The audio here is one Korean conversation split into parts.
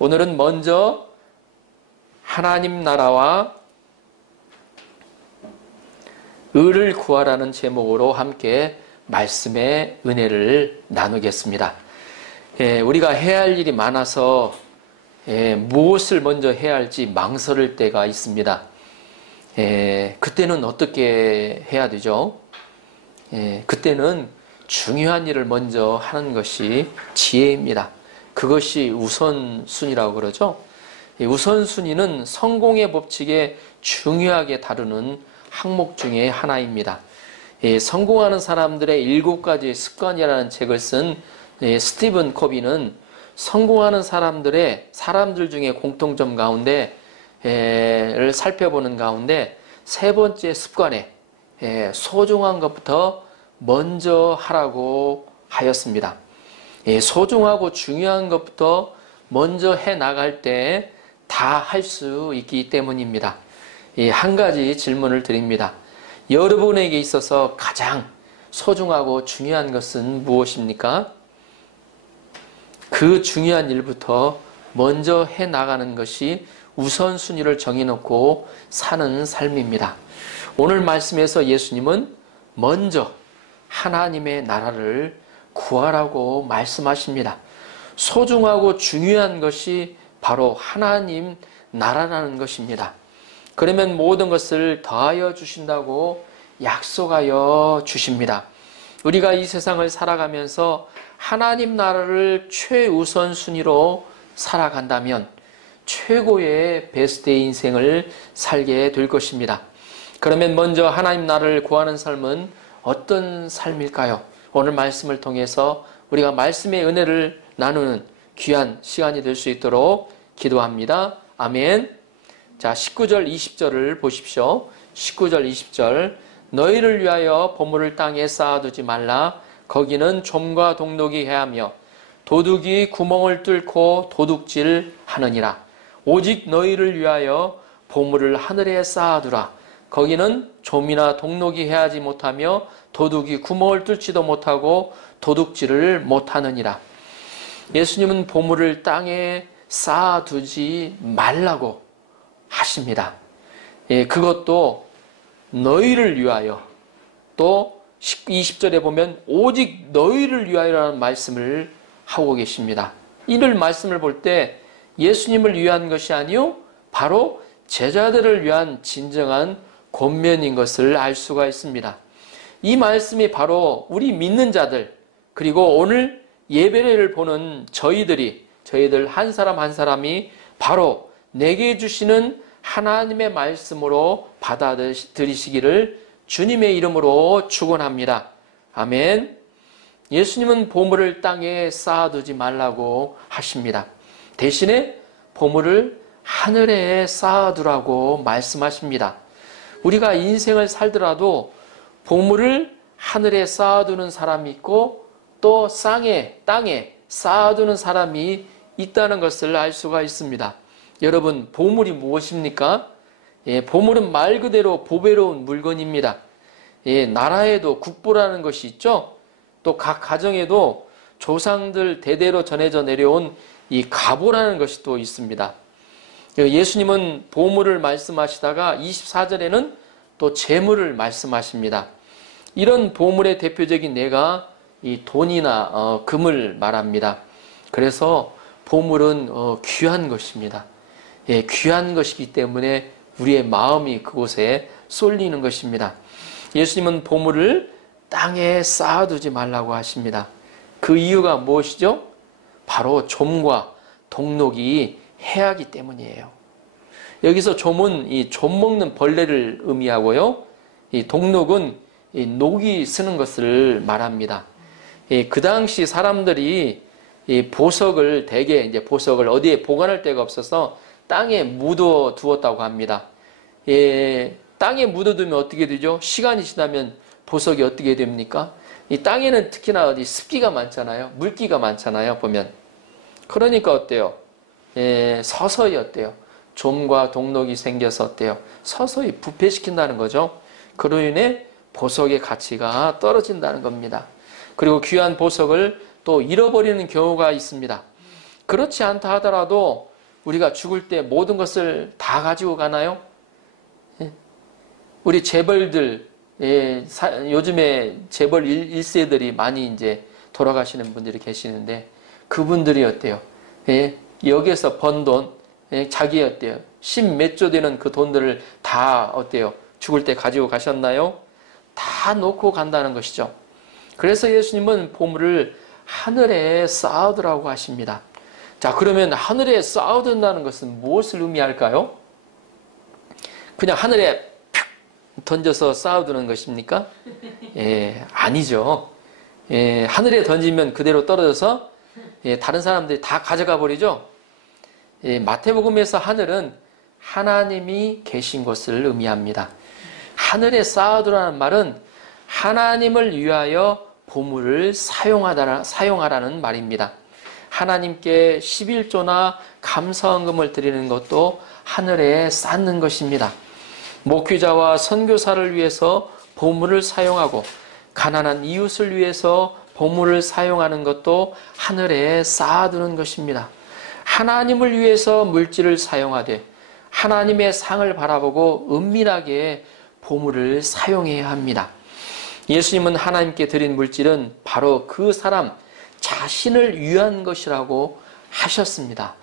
오늘은 먼저 하나님 나라와 의를 구하라는 제목으로 함께 말씀의 은혜를 나누겠습니다. 우리가 해야 할 일이 많아서 무엇을 먼저 해야 할지 망설일 때가 있습니다. 그때는 어떻게 해야 되죠? 그때는 중요한 일을 먼저 하는 것이 지혜입니다. 그것이 우선순위라고 그러죠. 우선순위는 성공의 법칙에 중요하게 다루는 항목 중에 하나입니다. 성공하는 사람들의 7가지 습관이라는 책을 쓴 스티븐 코비는 성공하는 사람들 중에 공통점 가운데를 살펴보는 가운데 3번째 습관에 소중한 것부터 먼저 하라고 하였습니다. 소중하고 중요한 것부터 먼저 해 나갈 때 다 할 수 있기 때문입니다. 한 가지 질문을 드립니다. 여러분에게 있어서 가장 소중하고 중요한 것은 무엇입니까? 그 중요한 일부터 먼저 해 나가는 것이 우선순위를 정해놓고 사는 삶입니다. 오늘 말씀에서 예수님은 먼저 하나님의 나라를 구하라고 말씀하십니다. 소중하고 중요한 것이 바로 하나님 나라라는 것입니다. 그러면 모든 것을 더하여 주신다고 약속하여 주십니다. 우리가 이 세상을 살아가면서 하나님 나라를 최우선순위로 살아간다면 최고의 베스트의 인생을 살게 될 것입니다. 그러면 먼저 하나님 나라를 구하는 삶은 어떤 삶일까요? 오늘 말씀을 통해서 우리가 말씀의 은혜를 나누는 귀한 시간이 될 수 있도록 기도합니다. 아멘. 자, 19절 20절을 보십시오. 19절 20절 너희를 위하여 보물을 땅에 쌓아두지 말라. 거기는 좀과 동록이 해하며 도둑이 구멍을 뚫고 도둑질하느니라. 오직 너희를 위하여 보물을 하늘에 쌓아두라. 거기는 좀이나 동록이 해하지 못하며 도둑이 구멍을 뚫지도 못하고 도둑질을 못하느니라. 예수님은 보물을 땅에 쌓아두지 말라고 하십니다. 그것도 너희를 위하여, 또 20절에 보면 오직 너희를 위하여라는 말씀을 하고 계십니다. 이를 말씀을 볼 때 예수님을 위한 것이 아니요 바로 제자들을 위한 진정한 권면인 것을 알 수가 있습니다. 이 말씀이 바로 우리 믿는 자들, 그리고 오늘 예배를 보는 저희들 한 사람 한 사람이 바로 내게 주시는 하나님의 말씀으로 받아들이시기를 주님의 이름으로 축원합니다. 아멘. 예수님은 보물을 땅에 쌓아두지 말라고 하십니다. 대신에 보물을 하늘에 쌓아두라고 말씀하십니다. 우리가 인생을 살더라도 보물을 하늘에 쌓아두는 사람이 있고 또 땅에 쌓아두는 사람이 있다는 것을 알 수가 있습니다. 여러분, 보물이 무엇입니까? 보물은 말 그대로 보배로운 물건입니다. 나라에도 국보라는 것이 있죠. 또 각 가정에도 조상들 대대로 전해져 내려온 이 가보라는 것이 또 있습니다. 예수님은 보물을 말씀하시다가 24절에는 또 재물을 말씀하십니다. 이런 보물의 대표적인 예가 이 돈이나 금을 말합니다. 그래서 보물은 귀한 것입니다. 귀한 것이기 때문에 우리의 마음이 그곳에 쏠리는 것입니다. 예수님은 보물을 땅에 쌓아두지 말라고 하십니다. 그 이유가 무엇이죠? 바로 좀과 동록이 해하기 때문이에요. 여기서 좀은 이 좀 먹는 벌레를 의미하고요. 이 동록은 이 녹이 쓰는 것을 말합니다. 그 당시 사람들이 이 보석을 보석을 어디에 보관할 데가 없어서 땅에 묻어 두었다고 합니다. 땅에 묻어두면 어떻게 되죠? 시간이 지나면 보석이 어떻게 됩니까? 이 땅에는 특히나 습기가 많잖아요. 물기가 많잖아요. 보면. 그러니까 어때요? 서서히 어때요? 좀과 동록이 생겨서 어때요? 서서히 부패시킨다는 거죠. 그로 인해 보석의 가치가 떨어진다는 겁니다. 그리고 귀한 보석을 또 잃어버리는 경우가 있습니다. 그렇지 않다 하더라도 우리가 죽을 때 모든 것을 다 가지고 가나요? 우리 재벌들, 요즘에 재벌 1세들이 많이 이제 돌아가시는 분들이 계시는데 그분들이 어때요? 여기에서 번 돈, 자기 어때요? 10몇 조 되는 그 돈들을 다 어때요? 죽을 때 가지고 가셨나요? 다 놓고 간다는 것이죠. 그래서 예수님은 보물을 하늘에 쌓아두라고 하십니다. 자, 그러면 하늘에 쌓아둔다는 것은 무엇을 의미할까요? 그냥 하늘에 팍 던져서 쌓아두는 것입니까? 아니죠. 하늘에 던지면 그대로 떨어져서 다른 사람들이 다 가져가 버리죠. 마태복음에서 하늘은 하나님이 계신 곳을 의미합니다. 하늘에 쌓아두라는 말은 하나님을 위하여 보물을 사용하라는 말입니다. 하나님께 11조나 감사헌금을 드리는 것도 하늘에 쌓는 것입니다. 목회자와 선교사를 위해서 보물을 사용하고 가난한 이웃을 위해서 보물을 사용하는 것도 하늘에 쌓아두는 것입니다. 하나님을 위해서 물질을 사용하되 하나님의 상을 바라보고 은밀하게 보물을 사용해야 합니다. 예수님은 하나님께 드린 물질은 바로 그 사람 자신을 위한 것이라고 하셨습니다.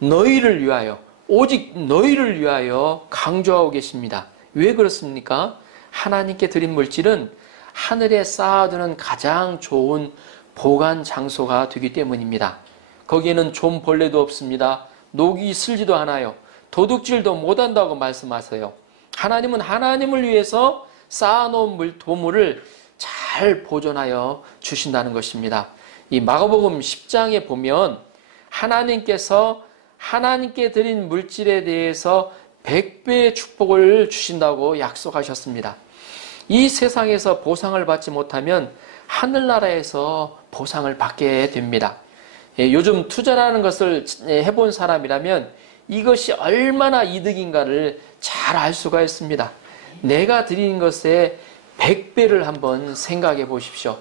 너희를 위하여, 오직 너희를 위하여 강조하고 계십니다. 왜 그렇습니까? 하나님께 드린 물질은 하늘에 쌓아두는 가장 좋은 보관 장소가 되기 때문입니다. 거기에는 좀벌레도 없습니다. 녹이 슬지도 않아요. 도둑질도 못한다고 말씀하세요. 하나님은 하나님을 위해서 쌓아놓은 보물을 잘 보존하여 주신다는 것입니다. 이 마가복음 10장에 보면 하나님께서 하나님께 드린 물질에 대해서 100배의 축복을 주신다고 약속하셨습니다. 이 세상에서 보상을 받지 못하면 하늘나라에서 보상을 받게 됩니다. 요즘 투자라는 것을 해본 사람이라면 이것이 얼마나 이득인가를 잘 알 수가 있습니다. 내가 드린 것에 100배를 한번 생각해 보십시오.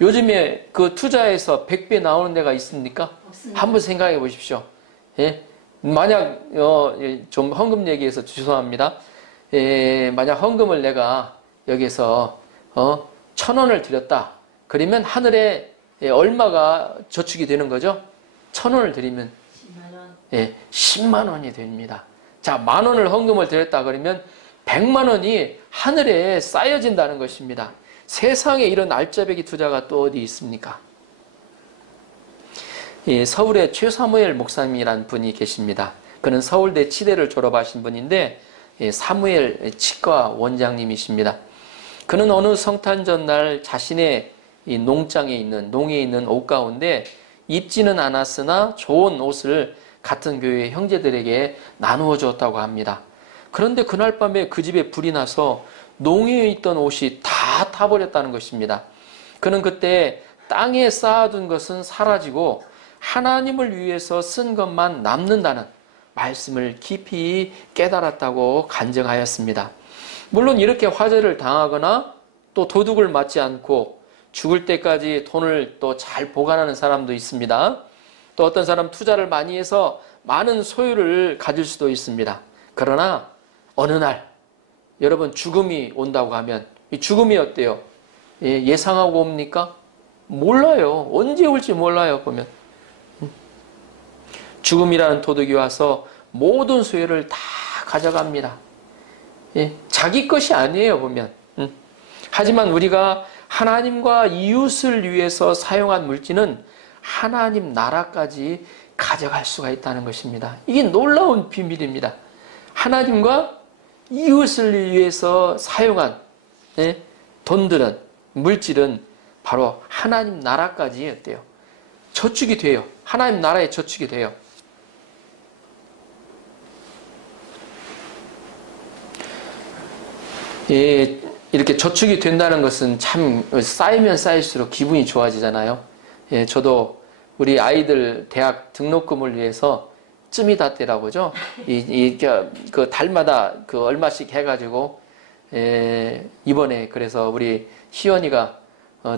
요즘에 그 투자에서 100배 나오는 데가 있습니까? 없습니다. 한번 생각해 보십시오. 만약 좀 헌금 얘기해서 죄송합니다. 만약 헌금을 내가 여기서 1,000원을 드렸다. 그러면 하늘에 얼마가 저축이 되는 거죠? 1,000원을 드리면 10만 원이 됩니다. 자, 10,000원을 헌금을 드렸다 그러면 100만 원이 하늘에 쌓여진다는 것입니다. 세상에 이런 알짜배기 투자가 또 어디 있습니까? 서울에 최사무엘 목사님이라는 분이 계십니다. 그는 서울대 치대를 졸업하신 분인데 사무엘 치과 원장님이십니다. 그는 어느 성탄 전날 자신의 이 농장에 있는 농에 있는 옷 가운데 입지는 않았으나 좋은 옷을 같은 교회 형제들에게 나누어 주었다고 합니다. 그런데 그날 밤에 그 집에 불이 나서 농에 있던 옷이 다 타버렸다는 것입니다. 그는 그때 땅에 쌓아둔 것은 사라지고 하나님을 위해서 쓴 것만 남는다는 말씀을 깊이 깨달았다고 간증하였습니다. 물론 이렇게 화재를 당하거나 또 도둑을 맞지 않고 죽을 때까지 돈을 또 잘 보관하는 사람도 있습니다. 또 어떤 사람 투자를 많이 해서 많은 소유를 가질 수도 있습니다. 그러나 어느 날 여러분 죽음이 온다고 하면 이 죽음이 어때요? 예상하고 옵니까? 몰라요. 언제 올지 몰라요. 보면 죽음이라는 도둑이 와서 모든 소유를 다 가져갑니다. 자기 것이 아니에요. 보면 하지만 우리가 하나님과 이웃을 위해서 사용한 물질은 하나님 나라까지 가져갈 수가 있다는 것입니다. 이게 놀라운 비밀입니다. 하나님과 이웃을 위해서 사용한 돈들은, 물질은 바로 하나님 나라까지 어때요? 저축이 돼요. 하나님 나라에 저축이 돼요. 이렇게 저축이 된다는 것은 참 쌓이면 쌓일수록 기분이 좋아지잖아요. 저도 우리 아이들 대학 등록금을 위해서 쯤이다 때라고 그죠? 그 달마다 그 얼마씩 해가지고 이번에 그래서 우리 희연이가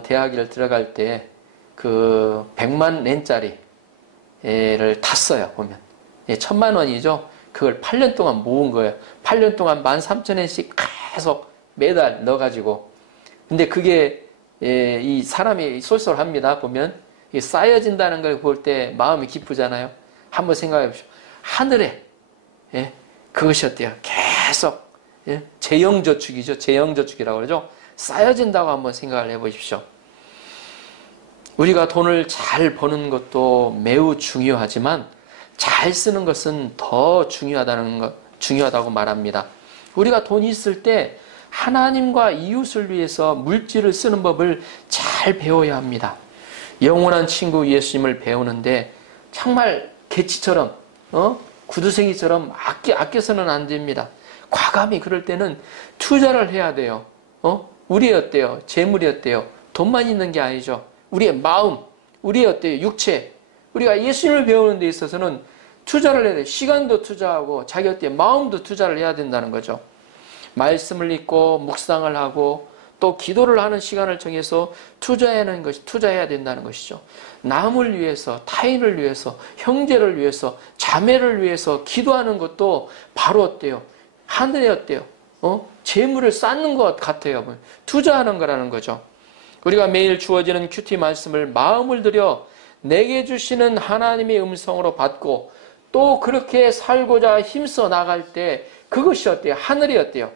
대학을 들어갈 때 그 100만 렌짜리 탔어요, 보면. 1,000만 원이죠. 그걸 8년 동안 모은 거예요. 8년 동안 13,000원씩 계속 매달 넣어가지고. 근데 그게 이 사람이 쏠쏠합니다. 보면 쌓여진다는 걸 볼 때 마음이 기쁘잖아요. 한번 생각해 보십시오. 하늘에 그것이 어때요? 계속 재형저축이죠. 재형저축이라고 그러죠. 쌓여진다고 한번 생각을 해보십시오. 우리가 돈을 잘 버는 것도 매우 중요하지만 잘 쓰는 것은 더 중요하다고 말합니다. 우리가 돈이 있을 때 하나님과 이웃을 위해서 물질을 쓰는 법을 잘 배워야 합니다. 영원한 친구 예수님을 배우는데 정말 개치처럼 구두생이처럼 아껴서는 안 됩니다. 과감히 그럴 때는 투자를 해야 돼요. 우리의 어때요? 재물이 어때요? 돈만 있는 게 아니죠. 우리의 마음, 우리의 어때요? 육체. 우리가 예수님을 배우는 데 있어서는 투자를 해야 돼요. 시간도 투자하고 자기 어때요? 마음도 투자를 해야 된다는 거죠. 말씀을 읽고 묵상을 하고 또 기도를 하는 시간을 정해서 투자해야 된다는 것이죠. 남을 위해서, 타인을 위해서, 형제를 위해서, 자매를 위해서 기도하는 것도 바로 어때요? 하늘에 어때요? 재물을 쌓는 것 같아요. 투자하는 거라는 거죠. 우리가 매일 주어지는 큐티 말씀을 마음을 들여 내게 주시는 하나님의 음성으로 받고 또 그렇게 살고자 힘써 나갈 때 그것이 어때요? 하늘이 어때요?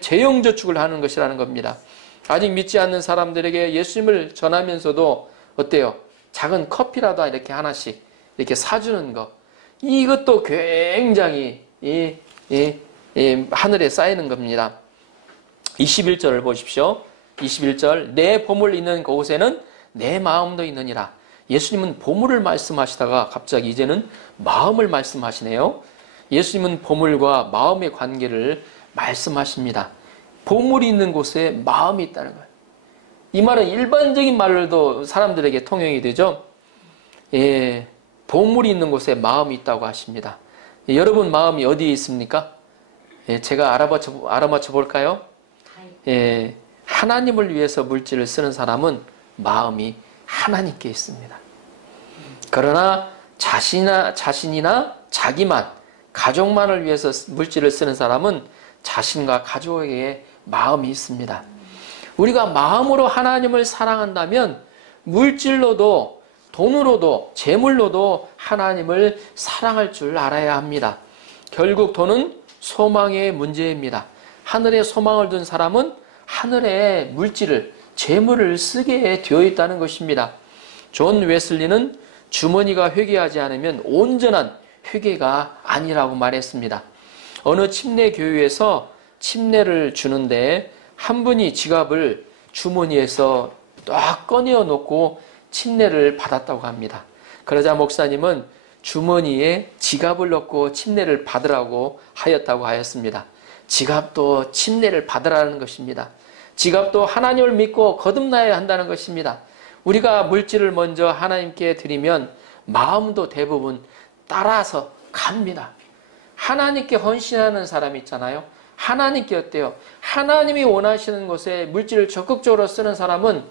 재형저축을 하는 것이라는 겁니다. 아직 믿지 않는 사람들에게 예수님을 전하면서도 어때요? 작은 커피라도 이렇게 하나씩 이렇게 사주는 것. 이것도 굉장히 하늘에 쌓이는 겁니다. 21절을 보십시오. 21절 내 보물 있는 곳에는 내 마음도 있느니라. 예수님은 보물을 말씀하시다가 갑자기 이제는 마음을 말씀하시네요. 예수님은 보물과 마음의 관계를 말씀하십니다. 보물이 있는 곳에 마음이 있다는 거예요. 이 말은 일반적인 말로도 사람들에게 통용이 되죠. 보물이 있는 곳에 마음이 있다고 하십니다. 여러분 마음이 어디에 있습니까? 제가 알아맞혀 볼까요? 하나님을 위해서 물질을 쓰는 사람은 마음이 하나님께 있습니다. 그러나 자신이나 자기만, 가족만을 위해서 물질을 쓰는 사람은 자신과 가족에게 마음이 있습니다. 우리가 마음으로 하나님을 사랑한다면 물질로도 돈으로도 재물로도 하나님을 사랑할 줄 알아야 합니다. 결국 돈은 소망의 문제입니다. 하늘에 소망을 둔 사람은 하늘에 물질을, 재물을 쓰게 되어 있다는 것입니다. 존 웨슬리는 주머니가 회개하지 않으면 온전한 회개가 아니라고 말했습니다. 어느 침례 교회에서 침례를 주는데 한 분이 지갑을 주머니에서 딱 꺼내어 놓고 침례를 받았다고 합니다. 그러자 목사님은 주머니에 지갑을 넣고 침례를 받으라고 하였다고 하였습니다. 지갑도 침례를 받으라는 것입니다. 지갑도 하나님을 믿고 거듭나야 한다는 것입니다. 우리가 물질을 먼저 하나님께 드리면 마음도 대부분 따라서 갑니다. 하나님께 헌신하는 사람이 있잖아요. 하나님께 어때요? 하나님이 원하시는 것에 물질을 적극적으로 쓰는 사람은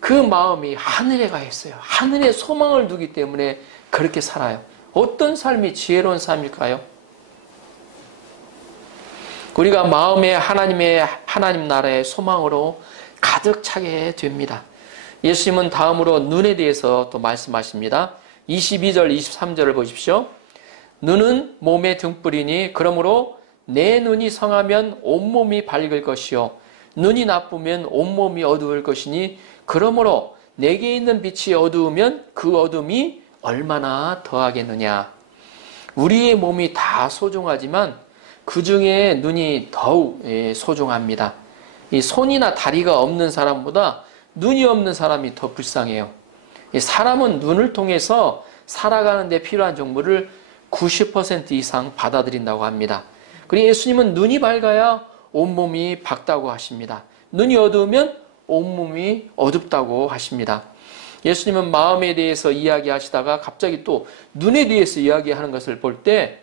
그 마음이 하늘에 가 있어요. 하늘에 소망을 두기 때문에 그렇게 살아요. 어떤 삶이 지혜로운 삶일까요? 우리가 마음에 하나님 나라의 소망으로 가득 차게 됩니다. 예수님은 다음으로 눈에 대해서 또 말씀하십니다. 22절, 23절을 보십시오. 눈은 몸의 등불이니 그러므로 내 눈이 성하면 온몸이 밝을 것이요 눈이 나쁘면 온몸이 어두울 것이니 그러므로 내게 있는 빛이 어두우면 그 어둠이 얼마나 더하겠느냐. 우리의 몸이 다 소중하지만 그 중에 눈이 더욱 소중합니다. 이 손이나 다리가 없는 사람보다 눈이 없는 사람이 더 불쌍해요. 사람은 눈을 통해서 살아가는 데 필요한 정보를 90% 이상 받아들인다고 합니다. 그리고 예수님은 눈이 밝아야 온몸이 밝다고 하십니다. 눈이 어두우면 온몸이 어둡다고 하십니다. 예수님은 마음에 대해서 이야기하시다가 갑자기 또 눈에 대해서 이야기하는 것을 볼 때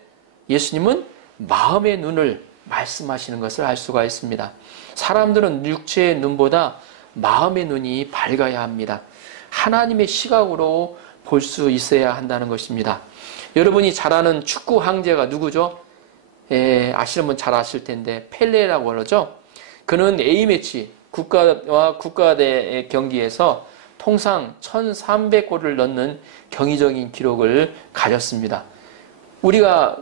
예수님은 마음의 눈을 말씀하시는 것을 알 수가 있습니다. 사람들은 육체의 눈보다 마음의 눈이 밝아야 합니다. 하나님의 시각으로 볼 수 있어야 한다는 것입니다. 여러분이 잘 아는 축구 황제가 누구죠? 아시는 분 잘 아실 텐데 펠레라고 그러죠. 그는 A매치 국가와 국가대의 경기에서 통상 1300골을 넣는 경이적인 기록을 가졌습니다. 우리가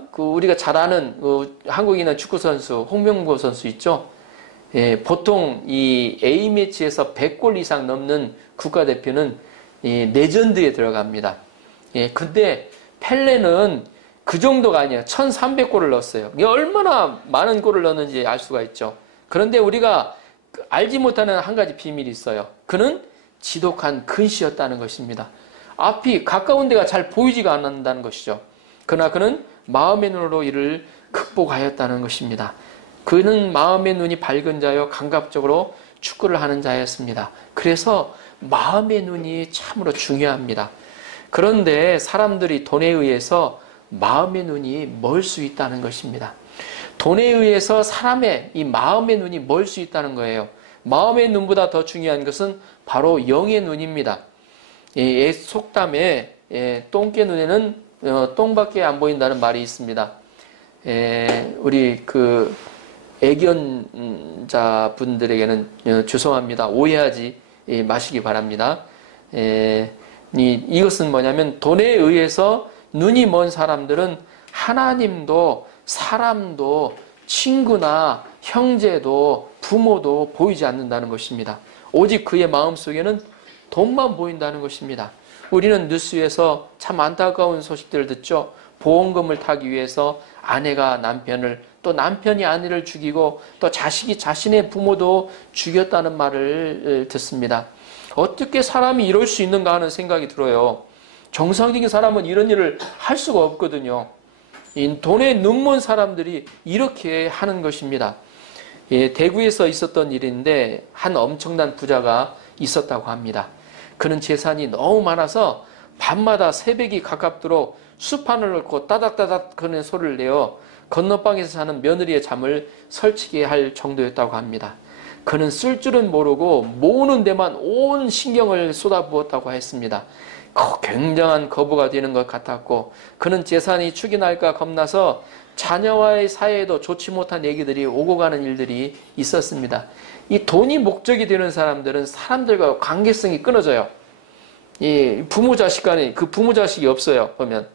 잘 아는 한국인의 축구 선수 홍명보 선수 있죠. 보통 이 A매치에서 100골 이상 넘는 국가대표는 레전드에 들어갑니다. 근데 펠레는 그 정도가 아니에요. 1300골을 넣었어요. 이게 얼마나 많은 골을 넣었는지 알 수가 있죠. 그런데 우리가 알지 못하는 한 가지 비밀이 있어요. 그는 지독한 근시였다는 것입니다. 앞이 가까운 데가 잘 보이지가 않는다는 것이죠. 그러나 그는 마음의 눈으로 이를 극복하였다는 것입니다. 그는 마음의 눈이 밝은 자요 감각적으로 축구를 하는 자였습니다. 그래서 마음의 눈이 참으로 중요합니다. 그런데 사람들이 돈에 의해서 마음의 눈이 멀 수 있다는 것입니다. 돈에 의해서 사람의 이 마음의 눈이 멀 수 있다는 거예요. 마음의 눈보다 더 중요한 것은 바로 영의 눈입니다. 속담에 똥개 눈에는 똥밖에 안 보인다는 말이 있습니다. 우리 애견자 분들에게는 죄송합니다. 오해하지 마시기 바랍니다. 이것은 뭐냐면 돈에 의해서 눈이 먼 사람들은 하나님도 사람도 친구나 형제도 부모도 보이지 않는다는 것입니다. 오직 그의 마음속에는 돈만 보인다는 것입니다. 우리는 뉴스에서 참 안타까운 소식들을 듣죠. 보험금을 타기 위해서 아내가 남편을 또 남편이 아내를 죽이고 또 자식이 자신의 부모도 죽였다는 말을 듣습니다. 어떻게 사람이 이럴 수 있는가 하는 생각이 들어요. 정상적인 사람은 이런 일을 할 수가 없거든요. 돈에 눈먼 사람들이 이렇게 하는 것입니다. 대구에서 있었던 일인데 한 엄청난 부자가 있었다고 합니다. 그는 재산이 너무 많아서 밤마다 새벽이 가깝도록 수판을 얽고 따닥따닥 그는 소리를 내어 건너방에서 자는 며느리의 잠을 설치게 할 정도였다고 합니다. 그는 쓸 줄은 모르고 모으는 데만 온 신경을 쏟아부었다고 했습니다. 굉장한 거부가 되는 것 같았고 그는 재산이 축이 날까 겁나서 자녀와의 사이에도 좋지 못한 얘기들이 오고 가는 일들이 있었습니다. 이 돈이 목적이 되는 사람들은 사람들과 관계성이 끊어져요. 이 부모 자식 간에 그 부모 자식이 없어요. 보면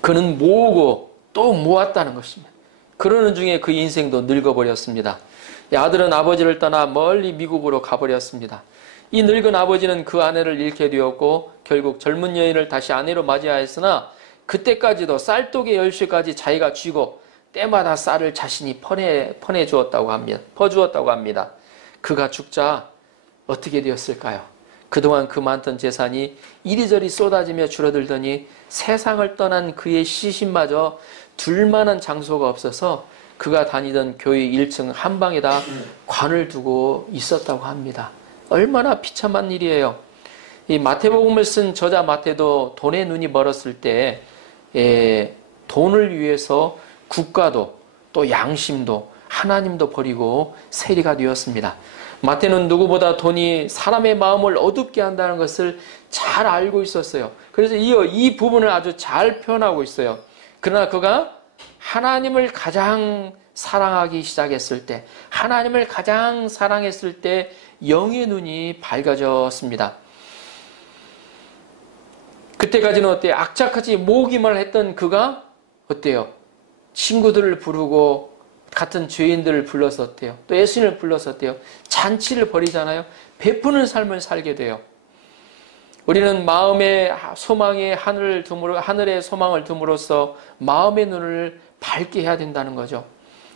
그는 모으고 또 모았다는 것입니다. 그러는 중에 그 인생도 늙어버렸습니다. 아들은 아버지를 떠나 멀리 미국으로 가버렸습니다. 이 늙은 아버지는 그 아내를 잃게 되었고 결국 젊은 여인을 다시 아내로 맞이하였으나 그때까지도 쌀독의 열쇠까지 자기가 쥐고 때마다 쌀을 자신이 퍼주었다고 합니다. 그가 죽자 어떻게 되었을까요? 그동안 그 많던 재산이 이리저리 쏟아지며 줄어들더니 세상을 떠난 그의 시신마저 둘만한 장소가 없어서 그가 다니던 교회 1층 한 방에다 관을 두고 있었다고 합니다. 얼마나 비참한 일이에요. 이 마태복음을 쓴 저자 마태도 돈에 눈이 멀었을 때 돈을 위해서 국가도 또 양심도 하나님도 버리고 세리가 되었습니다. 마태는 누구보다 돈이 사람의 마음을 어둡게 한다는 것을 잘 알고 있었어요. 그래서 이 부분을 아주 잘 표현하고 있어요. 그러나 그가 하나님을 가장 사랑하기 시작했을 때, 하나님을 가장 사랑했을 때 영의 눈이 밝아졌습니다. 그때까지는 어때요? 악착같이 모으기만 했던 그가 어때요? 친구들을 부르고 같은 죄인들을 불러서 어때요? 또 예수님을 불러서 어때요? 잔치를 벌이잖아요. 베푸는 삶을 살게 돼요. 우리는 마음의 소망에 하늘의 소망을 둠으로써 마음의 눈을 밝게 해야 된다는 거죠.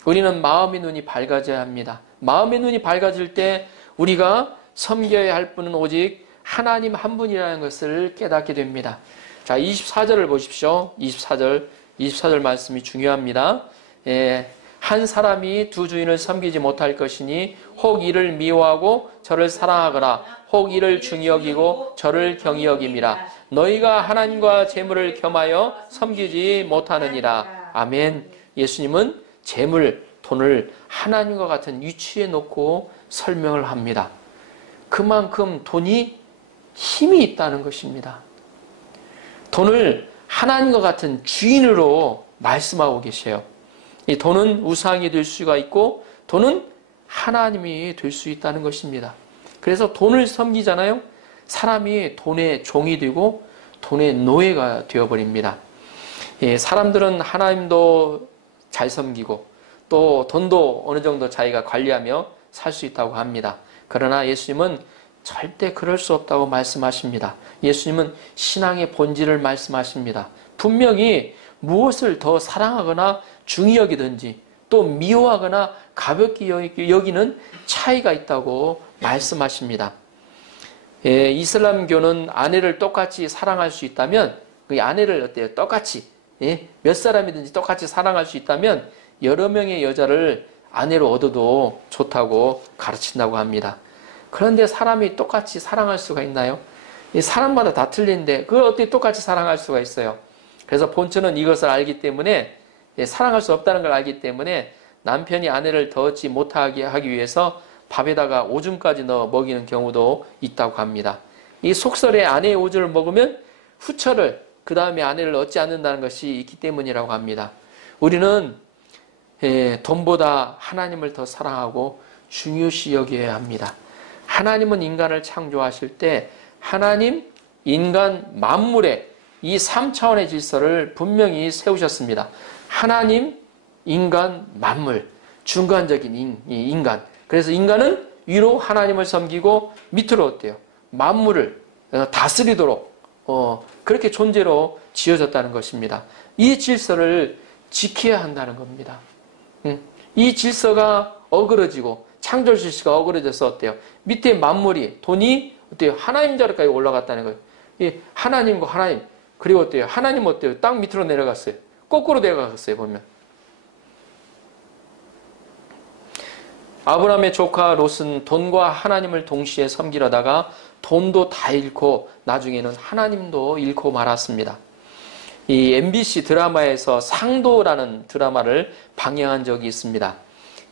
우리는 마음의 눈이 밝아져야 합니다. 마음의 눈이 밝아질 때 우리가 섬겨야 할 분은 오직 하나님 한 분이라는 것을 깨닫게 됩니다. 자, 24절을 보십시오. 24절 말씀이 중요합니다. 한 사람이 두 주인을 섬기지 못할 것이니 혹 이를 미워하고 저를 사랑하거나 혹 이를 중히 여기고 저를 경히 여김이라. 너희가 하나님과 재물을 겸하여 섬기지 못하느니라. 아멘. 예수님은 재물, 돈을 하나님과 같은 위치에 놓고 설명을 합니다. 그만큼 돈이 힘이 있다는 것입니다. 돈을 하나님과 같은 주인으로 말씀하고 계세요. 이 돈은 우상이 될 수가 있고 돈은 하나님이 될 수 있다는 것입니다. 그래서 돈을 섬기잖아요. 사람이 돈의 종이 되고 돈의 노예가 되어버립니다. 사람들은 하나님도 잘 섬기고 또 돈도 어느 정도 자기가 관리하며 살 수 있다고 합니다. 그러나 예수님은 절대 그럴 수 없다고 말씀하십니다. 예수님은 신앙의 본질을 말씀하십니다. 분명히 무엇을 더 사랑하거나 중히 여기든지 또 미워하거나 가볍게 여기는 차이가 있다고 말씀하십니다. 이슬람교는 아내를 똑같이 사랑할 수 있다면 그 아내를 어때요? 똑같이 몇 사람이든지 똑같이 사랑할 수 있다면 여러 명의 여자를 아내로 얻어도 좋다고 가르친다고 합니다. 그런데 사람이 똑같이 사랑할 수가 있나요? 사람마다 다 틀린데 그걸 어떻게 똑같이 사랑할 수가 있어요? 그래서 본처는 이것을 알기 때문에 사랑할 수 없다는 걸 알기 때문에 남편이 아내를 더 얻지 못하게 하기 위해서 밥에다가 오줌까지 넣어 먹이는 경우도 있다고 합니다. 이 속설에 아내의 오줌을 먹으면 후처를 그 다음에 아내를 얻지 않는다는 것이 있기 때문이라고 합니다. 우리는 돈보다 하나님을 더 사랑하고 중요시 여겨야 합니다. 하나님은 인간을 창조하실 때 하나님, 인간, 만물의 이 3차원의 질서를 분명히 세우셨습니다. 하나님, 인간, 만물, 중간적인 인간. 그래서 인간은 위로 하나님을 섬기고 밑으로 어때요? 만물을 다스리도록 그렇게 존재로 지어졌다는 것입니다. 이 질서를 지켜야 한다는 겁니다. 이 질서가 어그러지고 창조 질서가 어그러져서 어때요? 밑에 만물이 돈이 어때요? 하나님 자리까지 올라갔다는 거예요. 이 하나님과 하나님 그리고 어때요? 하나님 어때요? 땅 밑으로 내려갔어요. 거꾸로 내려갔어요. 보면 아브라함의 조카 롯은 돈과 하나님을 동시에 섬기려다가 돈도 다 잃고 나중에는 하나님도 잃고 말았습니다. 이 MBC 드라마에서 상도라는 드라마를 방영한 적이 있습니다.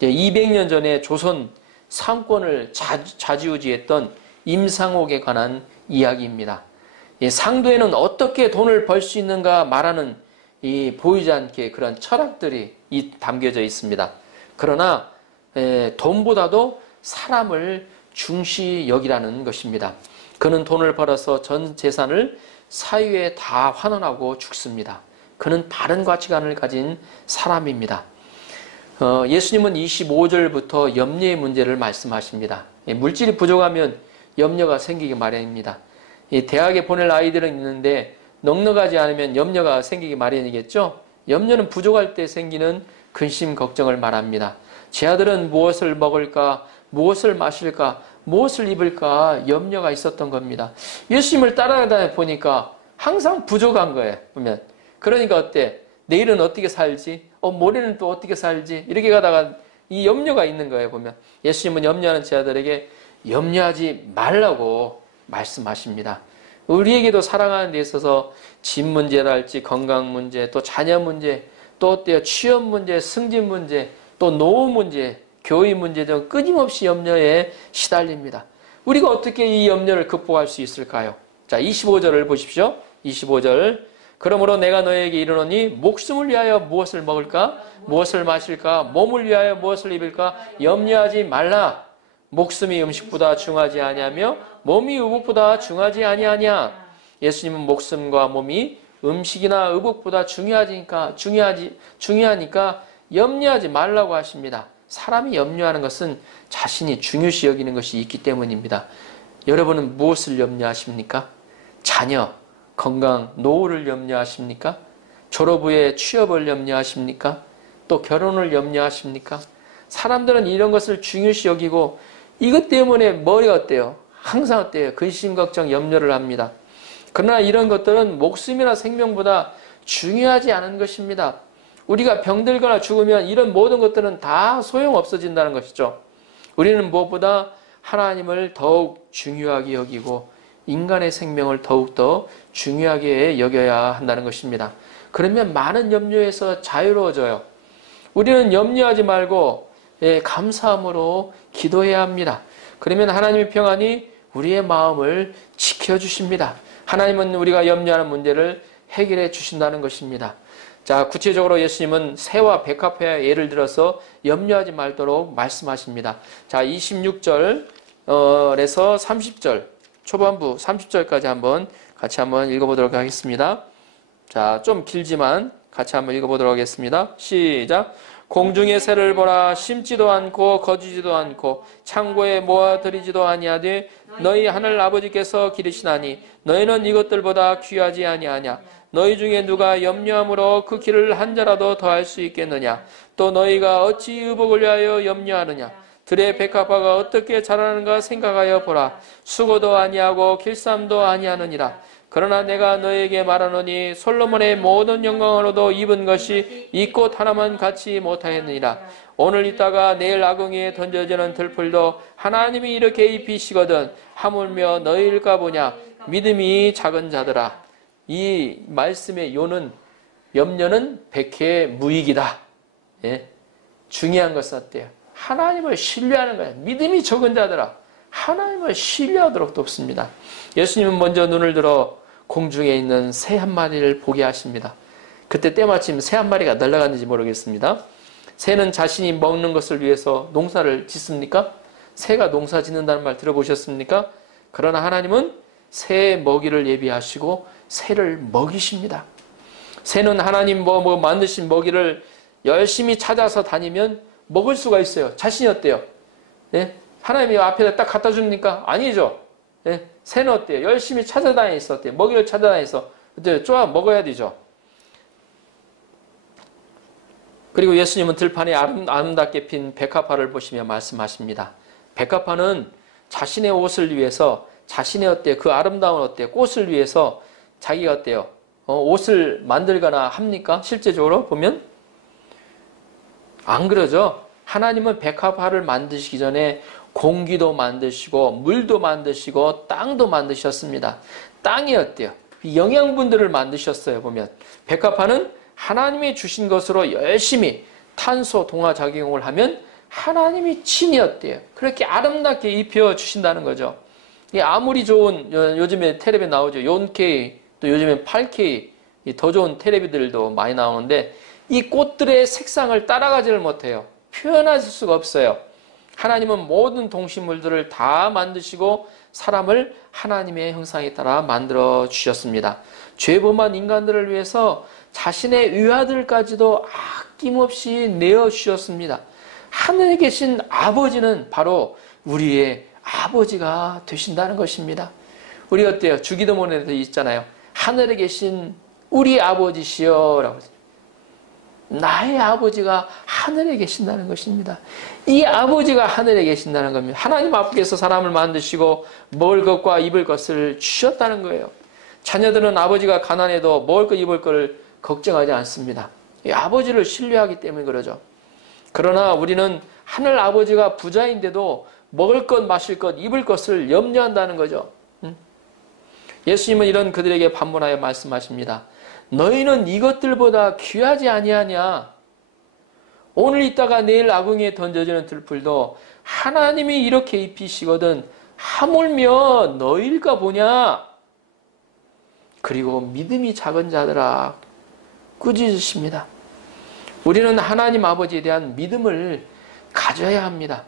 200년 전에 조선 상권을 좌지우지했던 임상옥에 관한 이야기입니다. 상도에는 어떻게 돈을 벌 수 있는가 말하는 보이지 않게 그런 철학들이 담겨져 있습니다. 그러나 돈보다도 사람을 중시 여기라는 것입니다. 그는 돈을 벌어서 전 재산을 사유에 다 환원하고 죽습니다. 그는 바른 가치관을 가진 사람입니다. 예수님은 25절부터 염려의 문제를 말씀하십니다. 물질이 부족하면 염려가 생기기 마련입니다. 대학에 보낼 아이들은 있는데 넉넉하지 않으면 염려가 생기기 마련이겠죠. 염려는 부족할 때 생기는 근심 걱정을 말합니다. 제 아들은 무엇을 먹을까, 무엇을 마실까, 무엇을 입을까 염려가 있었던 겁니다. 예수님을 따라가다 보니까 항상 부족한 거예요. 보면 그러니까 어때? 내일은 어떻게 살지? 모레는 또 어떻게 살지? 이렇게 가다가 이 염려가 있는 거예요. 보면 예수님은 염려하는 제 아들에게 염려하지 말라고 말씀하십니다. 우리에게도 살아가는 데 있어서 집 문제랄지 건강 문제, 또 자녀 문제, 또 어때요? 취업 문제, 승진 문제, 또 노후 문제, 교육 문제 등 끊임없이 염려에 시달립니다. 우리가 어떻게 이 염려를 극복할 수 있을까요? 자, 25절을 보십시오. 25절. 그러므로 내가 너에게 이르노니 목숨을 위하여 무엇을 먹을까? 무엇을 마실까? 몸을 위하여 무엇을 입을까? 염려하지 말라. 목숨이 음식보다 중하지 아니하며 몸이 의복보다 중하지 아니하냐. 예수님은 목숨과 몸이 음식이나 의복보다 중요하니까 염려하지 말라고 하십니다. 사람이 염려하는 것은 자신이 중요시 여기는 것이 있기 때문입니다. 여러분은 무엇을 염려하십니까? 자녀, 건강, 노후를 염려하십니까? 졸업 후에 취업을 염려하십니까? 또 결혼을 염려하십니까? 사람들은 이런 것을 중요시 여기고 이것 때문에 머리가 어때요? 항상 어때요? 근심, 걱정, 염려를 합니다. 그러나 이런 것들은 목숨이나 생명보다 중요하지 않은 것입니다. 우리가 병들거나 죽으면 이런 모든 것들은 다 소용없어진다는 것이죠. 우리는 무엇보다 하나님을 더욱 중요하게 여기고 인간의 생명을 더욱더 중요하게 여겨야 한다는 것입니다. 그러면 많은 염려에서 자유로워져요. 우리는 염려하지 말고 감사함으로 기도해야 합니다. 그러면 하나님의 평안이 우리의 마음을 지켜주십니다. 하나님은 우리가 염려하는 문제를 해결해 주신다는 것입니다. 자, 구체적으로 예수님은 새와 백합화의 예를 들어서 염려하지 말도록 말씀하십니다. 자, 26절에서 30절, 초반부 30절까지 같이 한번 읽어보도록 하겠습니다. 자, 좀 길지만 같이 한번 읽어보도록 하겠습니다. 시작. 공중의 새를 보라. 심지도 않고 거두지도 않고 창고에 모아들이지도 아니하되 너희 하늘 아버지께서 기르시나니 너희는 이것들보다 귀하지 아니하냐. 너희 중에 누가 염려함으로 그 길을 한 자라도 더할 수 있겠느냐. 또 너희가 어찌 의복을 위하여 염려하느냐. 들의 백합화가 어떻게 자라는가 생각하여 보라. 수고도 아니하고 길쌈도 아니하느니라. 그러나 내가 너에게 말하노니 솔로몬의 모든 영광으로도 입은 것이 이 꽃 하나만 갖지 못하였느니라. 오늘 있다가 내일 아궁이에 던져지는 들풀도 하나님이 이렇게 입히시거든 하물며 너희일까 보냐. 믿음이 작은 자들아. 이 말씀의 요는 염려는 백해의 무익이다. 예? 중요한 것은 어때요? 하나님을 신뢰하는 거예요. 믿음이 적은 자들아. 하나님을 신뢰하도록 돕습니다. 예수님은 먼저 눈을 들어 공중에 있는 새 한 마리를 보게 하십니다. 그때 때마침 새 한 마리가 날아갔는지 모르겠습니다. 새는 자신이 먹는 것을 위해서 농사를 짓습니까? 새가 농사 짓는다는 말 들어보셨습니까? 그러나 하나님은 새의 먹이를 예비하시고 새를 먹이십니다. 새는 하나님 만드신 먹이를 열심히 찾아서 다니면 먹을 수가 있어요. 자신이 어때요? 네? 하나님이 앞에다 딱 갖다 줍니까? 아니죠. 네? 새는 어때요? 열심히 찾아다니서 어때요? 먹이를 찾아다니서 어때요? 쪼아 먹어야 되죠. 그리고 예수님은 들판에 아름답게 핀 백합화를 보시며 말씀하십니다. 백합화는 자신의 옷을 위해서 자신의 어때요? 그 아름다운 어때요? 꽃을 위해서 자기가 어때요? 옷을 만들거나 합니까? 실제적으로 보면 안 그러죠. 하나님은 백합화를 만드시기 전에 공기도 만드시고 물도 만드시고 땅도 만드셨습니다. 땅이 어때요? 영양분들을 만드셨어요. 보면 백합화는 하나님이 주신 것으로 열심히 탄소 동화 작용을 하면 하나님이 친히 어때요? 그렇게 아름답게 입혀 주신다는 거죠. 아무리 좋은 요즘에 텔레비에 나오죠. 4K 또 요즘엔 8K 더 좋은 텔레비들도 많이 나오는데 이 꽃들의 색상을 따라가지를 못해요. 표현하실 수가 없어요. 하나님은 모든 동식물들을 다 만드시고 사람을 하나님의 형상에 따라 만들어 주셨습니다. 죄범한 인간들을 위해서 자신의 의아들까지도 아낌없이 내어 주셨습니다. 하늘에 계신 아버지는 바로 우리의 아버지가 되신다는 것입니다. 우리 어때요? 주기도문에도 있잖아요. 하늘에 계신 우리 아버지시여 라고. 나의 아버지가 하늘에 계신다는 것입니다. 이 아버지가 하늘에 계신다는 겁니다. 하나님 앞에서 사람을 만드시고 먹을 것과 입을 것을 주셨다는 거예요. 자녀들은 아버지가 가난해도 먹을 것 입을 것을 걱정하지 않습니다. 이 아버지를 신뢰하기 때문에 그러죠. 그러나 우리는 하늘 아버지가 부자인데도 먹을 것, 마실 것, 입을 것을 염려한다는 거죠. 예수님은 이런 그들에게 반문하여 말씀하십니다. 너희는 이것들보다 귀하지 아니하냐? 오늘 있다가 내일 아궁이에 던져지는 들풀도 하나님이 이렇게 입히시거든 하물며 너희일까 보냐? 그리고 믿음이 작은 자들아 꾸짖으십니다. 우리는 하나님 아버지에 대한 믿음을 가져야 합니다.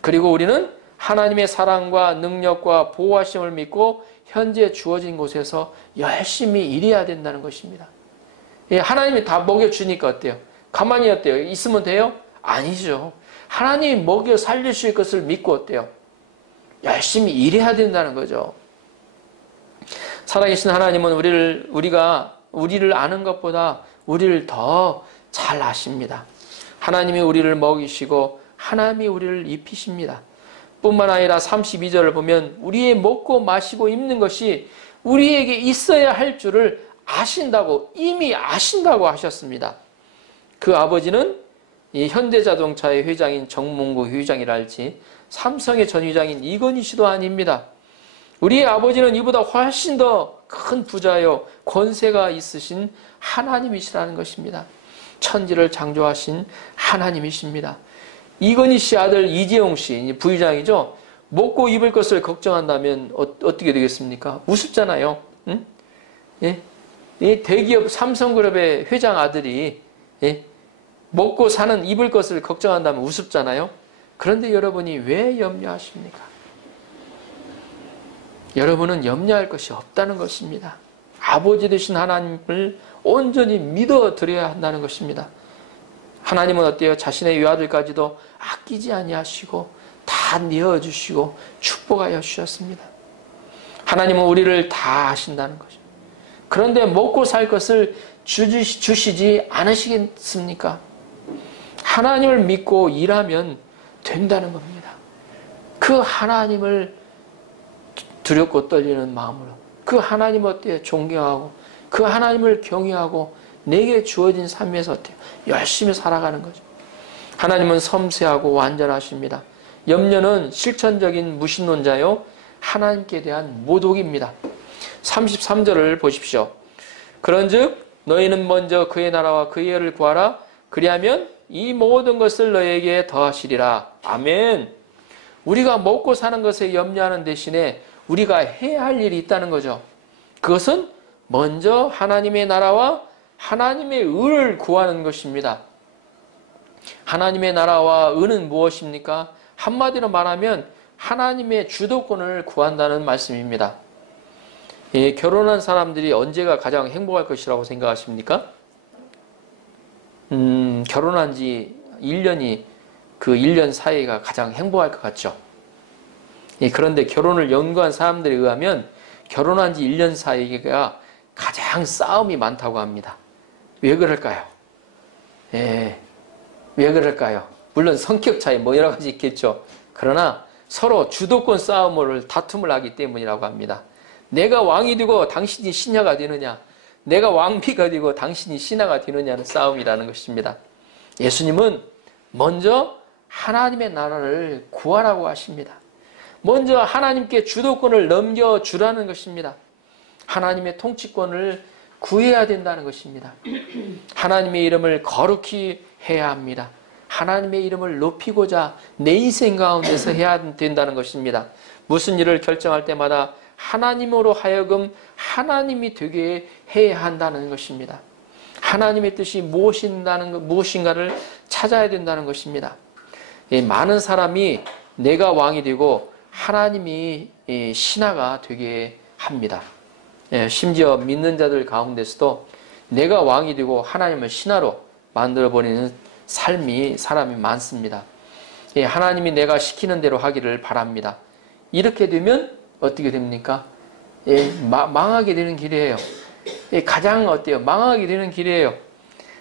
그리고 우리는 하나님의 사랑과 능력과 보호하심을 믿고 현재 주어진 곳에서 열심히 일해야 된다는 것입니다. 하나님이 다 먹여주니까 어때요? 가만히 어때요? 있으면 돼요? 아니죠. 하나님이 먹여 살릴 수 있을 것을 믿고 어때요? 열심히 일해야 된다는 거죠. 살아계신 하나님은 우리를 아는 것보다 우리를 더 잘 아십니다. 하나님이 우리를 먹이시고 하나님이 우리를 입히십니다. 뿐만 아니라 32절을 보면 우리의 먹고 마시고 입는 것이 우리에게 있어야 할 줄을 아신다고 이미 아신다고 하셨습니다. 그 아버지는 이 현대자동차의 회장인 정몽구 회장이랄지 삼성의 전 회장인 이건희 씨도 아닙니다. 우리의 아버지는 이보다 훨씬 더 큰 부자요 권세가 있으신 하나님이시라는 것입니다. 천지를 창조하신 하나님이십니다. 이건희 씨 아들 이재용 씨 부회장이죠. 먹고 입을 것을 걱정한다면 어떻게 되겠습니까? 우습잖아요. 응? 예? 이 대기업 삼성그룹의 회장 아들이 예? 먹고 사는 입을 것을 걱정한다면 우습잖아요. 그런데 여러분이 왜 염려하십니까? 여러분은 염려할 것이 없다는 것입니다. 아버지 되신 하나님을 온전히 믿어드려야 한다는 것입니다. 하나님은 어때요? 자신의 외아들까지도 아끼지 아니하시고 다 내어주시고 축복하여 주셨습니다. 하나님은 우리를 다 아신다는 거죠. 그런데 먹고 살 것을 주시지 않으시겠습니까? 하나님을 믿고 일하면 된다는 겁니다. 그 하나님을 두렵고 떨리는 마음으로 그 하나님 어때요? 존경하고 그 하나님을 경외하고 내게 주어진 삶에서 어때요? 열심히 살아가는 거죠. 하나님은 섬세하고 완전하십니다. 염려는 실천적인 무신론자요 하나님께 대한 모독입니다. 33절을 보십시오. 그런즉 너희는 먼저 그의 나라와 그의 의를 구하라. 그리하면 이 모든 것을 너희에게 더하시리라. 아멘. 우리가 먹고 사는 것에 염려하는 대신에 우리가 해야 할 일이 있다는 거죠. 그것은 먼저 하나님의 나라와 하나님의 의를 구하는 것입니다. 하나님의 나라와 의는 무엇입니까? 한마디로 말하면 하나님의 주도권을 구한다는 말씀입니다. 예, 결혼한 사람들이 언제가 가장 행복할 것이라고 생각하십니까? 결혼한 지 1년이 그 1년 사이가 가장 행복할 것 같죠. 예, 그런데 결혼을 연구한 사람들에 의하면 결혼한 지 1년 사이가 가장 싸움이 많다고 합니다. 왜 그럴까요? 예, 왜 그럴까요? 물론 성격 차이 뭐 여러 가지 있겠죠. 그러나 서로 주도권 싸움을 다툼을 하기 때문이라고 합니다. 내가 왕이 되고 당신이 신하가 되느냐, 내가 왕비가 되고 당신이 신하가 되느냐는 싸움이라는 것입니다. 예수님은 먼저 하나님의 나라를 구하라고 하십니다. 먼저 하나님께 주도권을 넘겨주라는 것입니다. 하나님의 통치권을 구해야 된다는 것입니다. 하나님의 이름을 거룩히 해야 합니다. 하나님의 이름을 높이고자 내 인생 가운데서 해야 된다는 것입니다. 무슨 일을 결정할 때마다 하나님으로 하여금 하나님이 되게 해야 한다는 것입니다. 하나님의 뜻이 무엇인가를 찾아야 된다는 것입니다. 많은 사람이 내가 왕이 되고 하나님이 신하가 되게 합니다. 심지어 믿는 자들 가운데서도 내가 왕이 되고 하나님을 신하로 만들어버리는 사람이 많습니다. 하나님이 내가 시키는 대로 하기를 바랍니다. 이렇게 되면 어떻게 됩니까? 망하게 되는 길이에요. 가장 어때요? 망하게 되는 길이에요.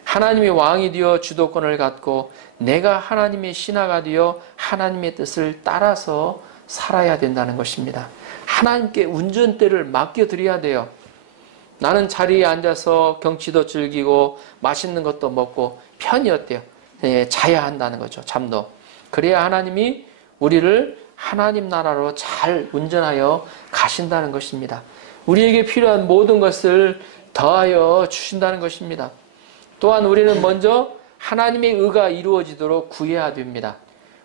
하나님이 왕이 되어 주도권을 갖고 내가 하나님의 신하가 되어 하나님의 뜻을 따라서 살아야 된다는 것입니다. 하나님께 운전대를 맡겨드려야 돼요. 나는 자리에 앉아서 경치도 즐기고 맛있는 것도 먹고 편히 어때요? 자야 한다는 거죠. 잠도. 그래야 하나님이 우리를 하나님 나라로 잘 운전하여 가신다는 것입니다. 우리에게 필요한 모든 것을 더하여 주신다는 것입니다. 또한 우리는 먼저 하나님의 의가 이루어지도록 구해야 됩니다.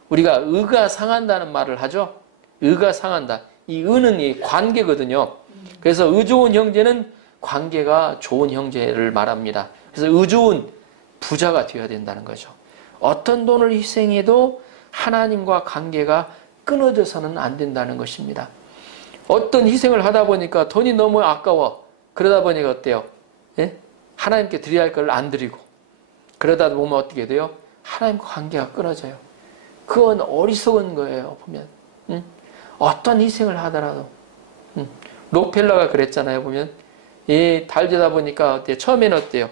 우리가 의가 상한다는 말을 하죠. 의가 상한다. 이 의는 이 관계거든요. 그래서 의 좋은 형제는 관계가 좋은 형제를 말합니다. 그래서 의 좋은 부자가 되어야 된다는 거죠. 어떤 돈을 희생해도 하나님과 관계가 끊어져서는 안 된다는 것입니다. 어떤 희생을 하다 보니까 돈이 너무 아까워. 그러다 보니까 어때요? 하나님께 드려야 할 걸 안 드리고 그러다 보면 어떻게 돼요? 하나님과 관계가 끊어져요. 그건 어리석은 거예요. 보면 어떤 희생을 하더라도 록펠러가 그랬잖아요. 보면 달 되다 보니까 어때요? 처음에는 어때요?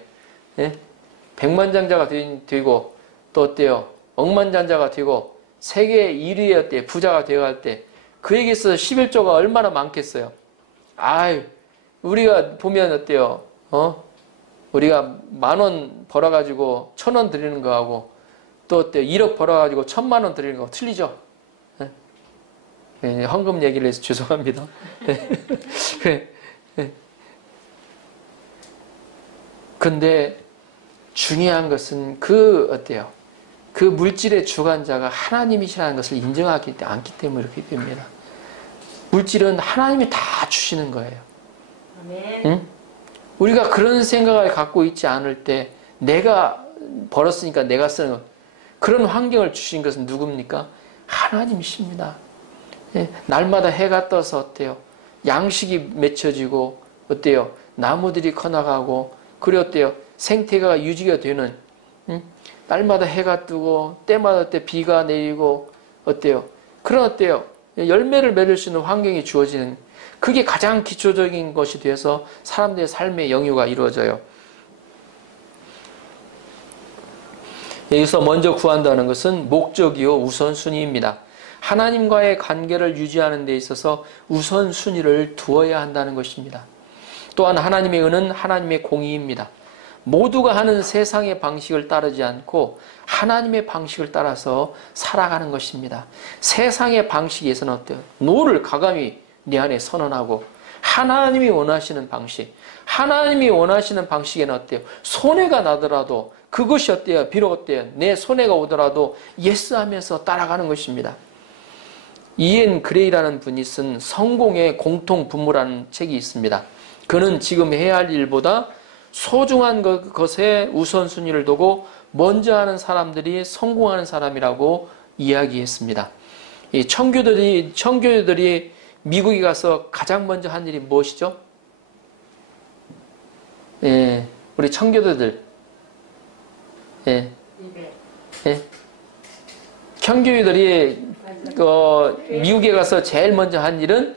백만장자가 되고 또 어때요? 억만장자가 되고 세계 1위의 어때요? 부자가 되어갈 때 그에게서 11조가 얼마나 많겠어요? 아유, 우리가 보면 어때요? 우리가 10,000원 벌어가지고 1,000원 드리는 거하고 또 어때요? 1억 벌어가지고 1,000,000원 드리는 거 틀리죠? 헌금 얘기를 해서 죄송합니다. 근데 중요한 것은 어때요? 그 물질의 주관자가 하나님이시라는 것을 인정하지 않기 때문에 그렇게 됩니다. 물질은 하나님이 다 주시는 거예요. 응? 우리가 그런 생각을 갖고 있지 않을 때 내가 벌었으니까 내가 쓰는 것, 그런 환경을 주신 것은 누굽니까? 하나님이십니다. 예, 날마다 해가 떠서 어때요? 양식이 맺혀지고 어때요? 나무들이 커나가고 그리고 어때요? 생태계가 유지가 되는, 날마다 해가 뜨고 때마다 때 비가 내리고 어때요? 그런 어때요? 열매를 맺을 수 있는 환경이 주어지는, 그게 가장 기초적인 것이 되어서 사람들의 삶의 영유가 이루어져요. 여기서 먼저 구한다는 것은 목적이요 우선순위입니다. 하나님과의 관계를 유지하는 데 있어서 우선순위를 두어야 한다는 것입니다. 또한 하나님의 은은 하나님의 공의입니다. 모두가 하는 세상의 방식을 따르지 않고 하나님의 방식을 따라서 살아가는 것입니다. 세상의 방식에서는 어때요? 노를 과감히 내 안에 선언하고 하나님이 원하시는 방식, 하나님이 원하시는 방식에는 어때요? 손해가 나더라도 그것이 어때요? 비록 어때요? 내 손해가 오더라도 예스 하면서 따라가는 것입니다. 이엔 그레이라는 분이 쓴 성공의 공통분모라는 책이 있습니다. 그는 지금 해야 할 일보다 소중한 것에 우선순위를 두고 먼저 하는 사람들이 성공하는 사람이라고 이야기했습니다. 이 청교도들이 미국에 가서 가장 먼저 한 일이 무엇이죠? 예, 우리 청교도들. 예. 예. 청교도들이 미국에 가서 제일 먼저 한 일은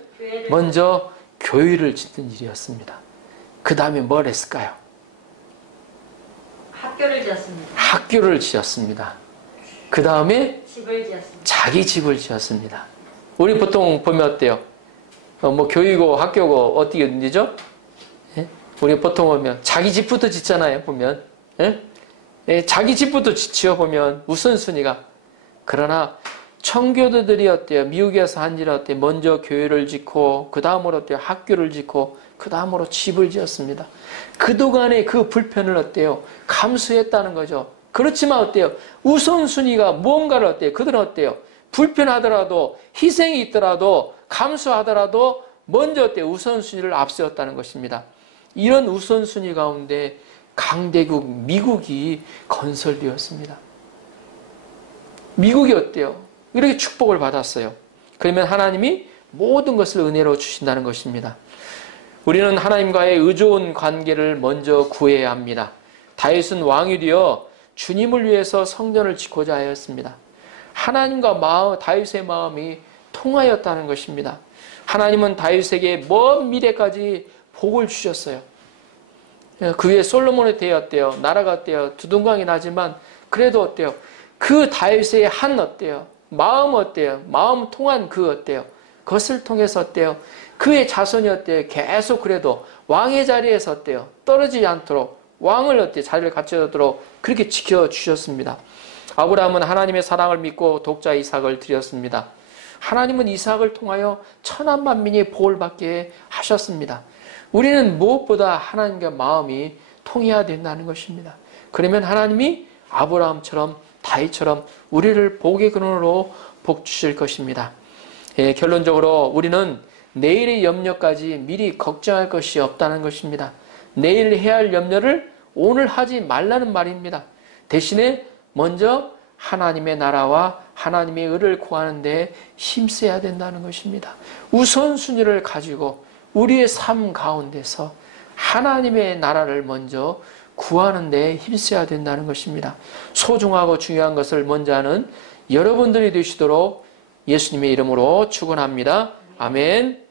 먼저 교회를 짓는 일이었습니다. 그 다음에 뭘 했을까요? 학교를 지었습니다. 학교를 지었습니다. 그 다음에 집을 지었습니다. 자기 집을 지었습니다. 우리 보통 보면 어때요? 뭐 교육이고 학교고 어떻게 되죠? 예? 우리 보통 보면 자기 집부터 짓잖아요. 보면 예? 예, 자기 집부터 지어보면 우선순위가. 그러나 청교도들이 어때요? 미국에서 한 일은 어때요? 먼저 교회를 짓고 그 다음으로 어때요? 학교를 짓고 그 다음으로 집을 지었습니다. 그동안의 그 불편을 어때요? 감수했다는 거죠. 그렇지만 어때요? 우선순위가 무언가를 어때요? 그들은 어때요? 불편하더라도 희생이 있더라도 감수하더라도 먼저 어때요? 우선순위를 앞세웠다는 것입니다. 이런 우선순위 가운데 강대국 미국이 건설되었습니다. 미국이 어때요? 이렇게 축복을 받았어요. 그러면 하나님이 모든 것을 은혜로 주신다는 것입니다. 우리는 하나님과의 의좋은 관계를 먼저 구해야 합니다. 다윗은 왕이 되어 주님을 위해서 성전을 짓고자 하였습니다. 하나님과 다윗의 마음이 통하였다는 것입니다. 하나님은 다윗에게 먼 미래까지 복을 주셨어요. 그 위에 솔로몬에 대해 어때요? 나라가 어때요? 두둥강이 나지만 그래도 어때요? 그 다윗의 한 어때요? 마음 어때요? 마음 통한 그 어때요? 그것을 통해서 어때요? 그의 자손이 어때요? 계속 그래도 왕의 자리에서 어때요? 떨어지지 않도록 왕을 어때요? 자리를 갖춰도록 그렇게 지켜주셨습니다. 아브라함은 하나님의 사랑을 믿고 독자 이삭을 드렸습니다. 하나님은 이삭을 통하여 천한 만민이 복을 받게 하셨습니다. 우리는 무엇보다 하나님과 마음이 통해야 된다는 것입니다. 그러면 하나님이 아브라함처럼 다윗처럼 우리를 복의 근원으로 복 주실 것입니다. 예, 결론적으로 우리는 내일의 염려까지 미리 걱정할 것이 없다는 것입니다. 내일 해야 할 염려를 오늘 하지 말라는 말입니다. 대신에 먼저 하나님의 나라와 하나님의 의를 구하는 데 힘써야 된다는 것입니다. 우선순위를 가지고 우리의 삶 가운데서 하나님의 나라를 먼저 구하는 데 힘써야 된다는 것입니다. 소중하고 중요한 것을 먼저 하는 여러분들이 되시도록 예수님의 이름으로 축원합니다. 아멘.